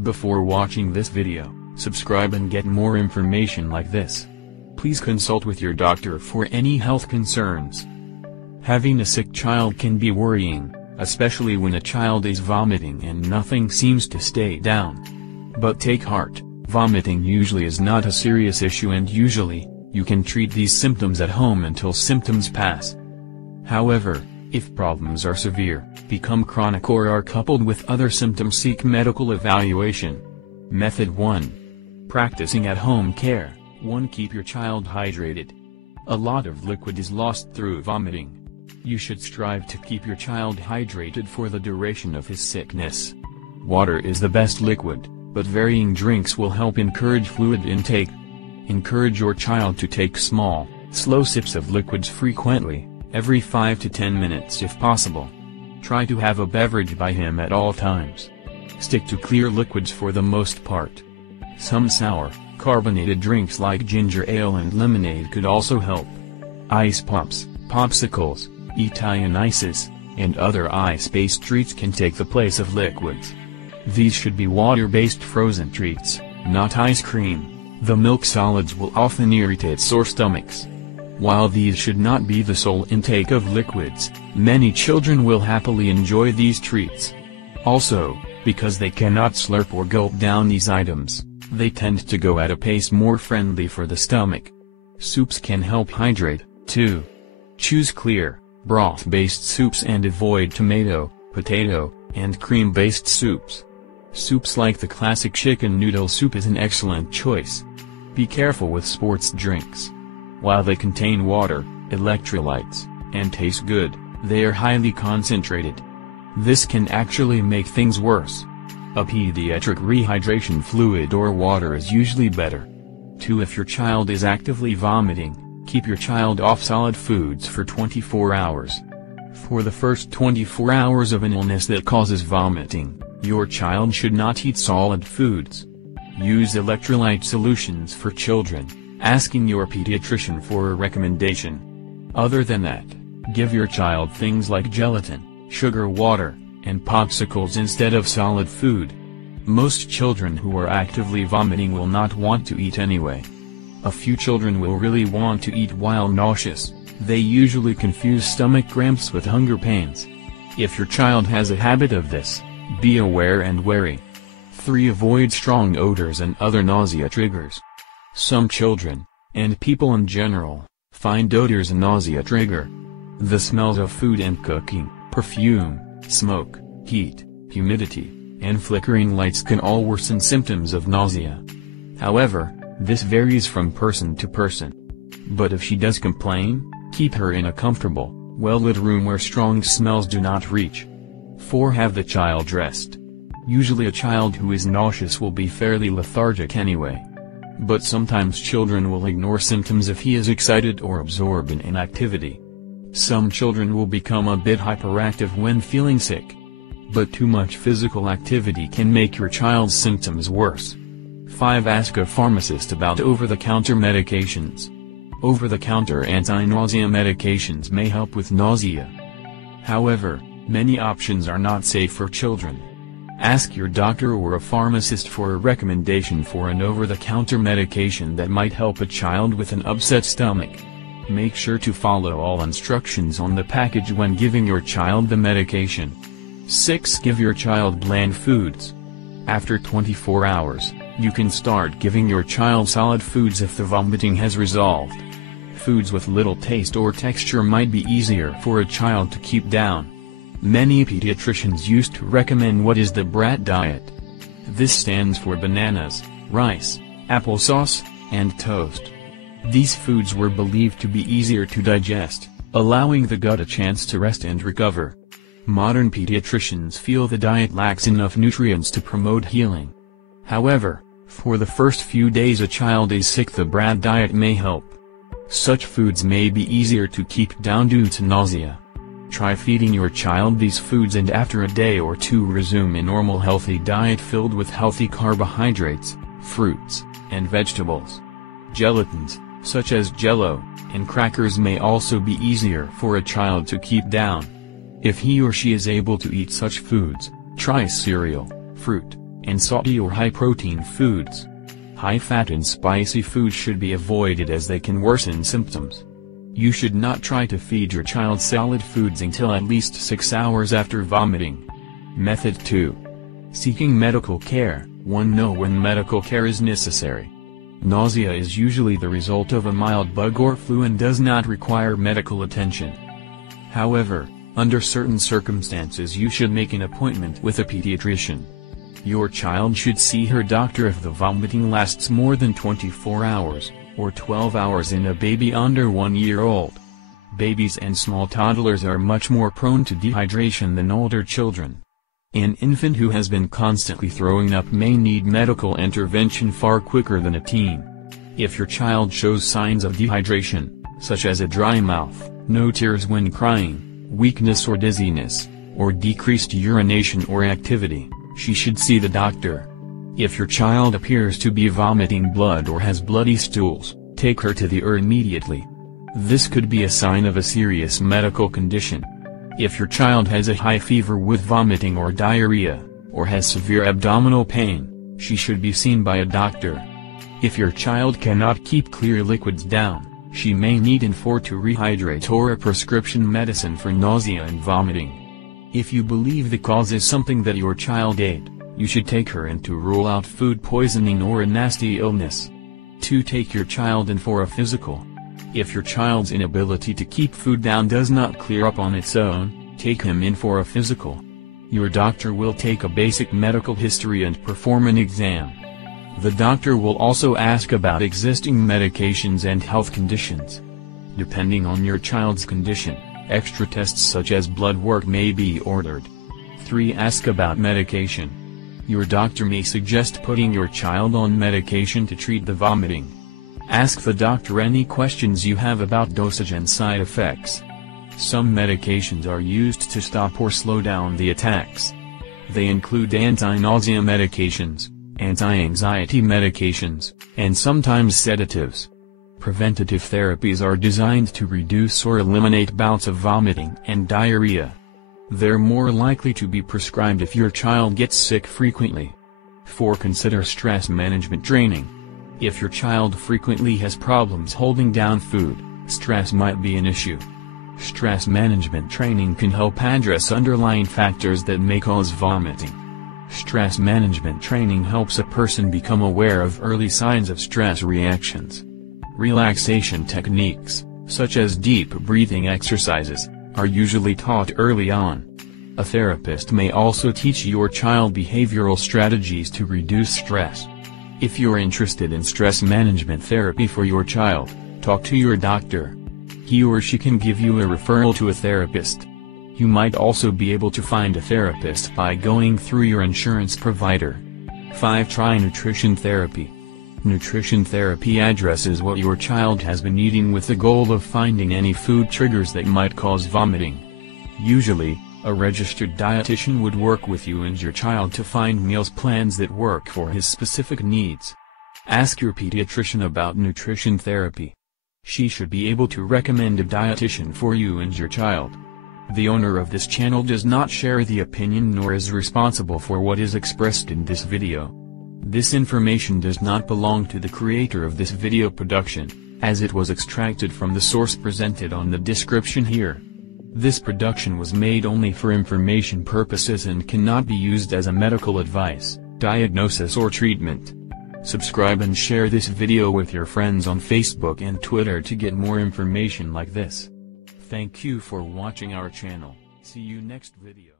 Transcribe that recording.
Before watching this video, subscribe and get more information like this. Please consult with your doctor for any health concerns. Having a sick child can be worrying, especially when a child is vomiting and nothing seems to stay down. But take heart, vomiting usually is not a serious issue and usually, you can treat these symptoms at home until symptoms pass. However, if problems are severe, become chronic or are coupled with other symptoms, seek medical evaluation. Method 1. Practicing at-home care. 1. Keep your child hydrated. A lot of liquid is lost through vomiting. You should strive to keep your child hydrated for the duration of his sickness. Water is the best liquid, but varying drinks will help encourage fluid intake. Encourage your child to take small, slow sips of liquids frequently, every 5 to 10 minutes if possible. Try to have a beverage by him at all times. Stick to clear liquids for the most part. Some sour, carbonated drinks like ginger ale and lemonade could also help. Ice pops, popsicles, Italian ices, and other ice-based treats can take the place of liquids. These should be water-based frozen treats, not ice cream. The milk solids will often irritate sore stomachs. While these should not be the sole intake of liquids, many children will happily enjoy these treats. Also, because they cannot slurp or gulp down these items, they tend to go at a pace more friendly for the stomach. Soups can help hydrate, too. Choose clear, broth-based soups and avoid tomato, potato, and cream-based soups. Soups like the classic chicken noodle soup is an excellent choice. Be careful with sports drinks. While they contain water, electrolytes, and taste good, they are highly concentrated. This can actually make things worse. A pediatric rehydration fluid or water is usually better. 2. If your child is actively vomiting, keep your child off solid foods for 24 hours. For the first 24 hours of an illness that causes vomiting, your child should not eat solid foods. Use electrolyte solutions for children, asking your pediatrician for a recommendation. Other than that, give your child things like gelatin, sugar water, and popsicles instead of solid food. Most children who are actively vomiting will not want to eat anyway. A few children will really want to eat while nauseous. They usually confuse stomach cramps with hunger pains. If your child has a habit of this, be aware and wary. 3. Avoid strong odors and other nausea triggers. Some children, and people in general, find odors a nausea trigger. The smells of food and cooking, perfume, smoke, heat, humidity, and flickering lights can all worsen symptoms of nausea. However, this varies from person to person. But if she does complain, keep her in a comfortable, well-lit room where strong smells do not reach. 4. Have the child dressed. Usually a child who is nauseous will be fairly lethargic anyway. But sometimes children will ignore symptoms if he is excited or absorbed in an activity. Some children will become a bit hyperactive when feeling sick. But too much physical activity can make your child's symptoms worse. 5. Ask a pharmacist about over-the-counter medications. Over-the-counter anti-nausea medications may help with nausea. However, many options are not safe for children. Ask your doctor or a pharmacist for a recommendation for an over-the-counter medication that might help a child with an upset stomach. Make sure to follow all instructions on the package when giving your child the medication. 6. Give your child bland foods. After 24 hours, you can start giving your child solid foods if the vomiting has resolved. Foods with little taste or texture might be easier for a child to keep down. Many pediatricians used to recommend what is the brat diet. This stands for bananas, rice, applesauce, and toast. These foods were believed to be easier to digest, allowing the gut a chance to rest and recover. Modern pediatricians feel the diet lacks enough nutrients to promote healing. However, for the first few days a child is sick, the brat diet may help. Such foods may be easier to keep down due to nausea. Try feeding your child these foods and after a day or two resume a normal healthy diet filled with healthy carbohydrates, fruits, and vegetables. Gelatins, such as Jell-O, and crackers may also be easier for a child to keep down. If he or she is able to eat such foods, try cereal, fruit, and salty or high-protein foods. High-fat and spicy foods should be avoided as they can worsen symptoms. You should not try to feed your child solid foods until at least 6 hours after vomiting. Method 2. Seeking medical care. 1. Know when medical care is necessary. Nausea is usually the result of a mild bug or flu and does not require medical attention. However, under certain circumstances you should make an appointment with a pediatrician. Your child should see her doctor if the vomiting lasts more than 24 hours, or 12 hours in a baby under 1 year old. Babies and small toddlers are much more prone to dehydration than older children. An infant who has been constantly throwing up may need medical intervention far quicker than a teen. If your child shows signs of dehydration, such as a dry mouth, no tears when crying, weakness or dizziness, or decreased urination or activity, she should see the doctor. If your child appears to be vomiting blood or has bloody stools, take her to the ER immediately. This could be a sign of a serious medical condition. If your child has a high fever with vomiting or diarrhea, or has severe abdominal pain, she should be seen by a doctor. If your child cannot keep clear liquids down, she may need N4 to rehydrate or a prescription medicine for nausea and vomiting. If you believe the cause is something that your child ate, you should take her in to rule out food poisoning or a nasty illness. 2. Take your child in for a physical. If your child's inability to keep food down does not clear up on its own, take him in for a physical. Your doctor will take a basic medical history and perform an exam. The doctor will also ask about existing medications and health conditions. Depending on your child's condition, extra tests such as blood work may be ordered. 3. Ask about medication. Your doctor may suggest putting your child on medication to treat the vomiting. Ask the doctor any questions you have about dosage and side effects. Some medications are used to stop or slow down the attacks. They include anti-nausea medications, anti-anxiety medications, and sometimes sedatives. Preventative therapies are designed to reduce or eliminate bouts of vomiting and diarrhea. They're more likely to be prescribed if your child gets sick frequently. 4. Consider stress management training. If your child frequently has problems holding down food, stress might be an issue. Stress management training can help address underlying factors that may cause vomiting. Stress management training helps a person become aware of early signs of stress reactions. Relaxation techniques, such as deep breathing exercises, are usually taught early on. A therapist may also teach your child behavioral strategies to reduce stress. If you're interested in stress management therapy for your child, talk to your doctor. He or she can give you a referral to a therapist. You might also be able to find a therapist by going through your insurance provider. 5. Try nutrition therapy. Nutrition therapy addresses what your child has been eating with the goal of finding any food triggers that might cause vomiting. Usually, a registered dietitian would work with you and your child to find meals plans that work for his specific needs. Ask your pediatrician about nutrition therapy. She should be able to recommend a dietitian for you and your child. The owner of this channel does not share the opinion nor is responsible for what is expressed in this video. This information does not belong to the creator of this video production, as it was extracted from the source presented on the description here. This production was made only for information purposes and cannot be used as a medical advice, diagnosis or treatment. Subscribe and share this video with your friends on Facebook and Twitter to get more information like this. Thank you for watching our channel. See you next video.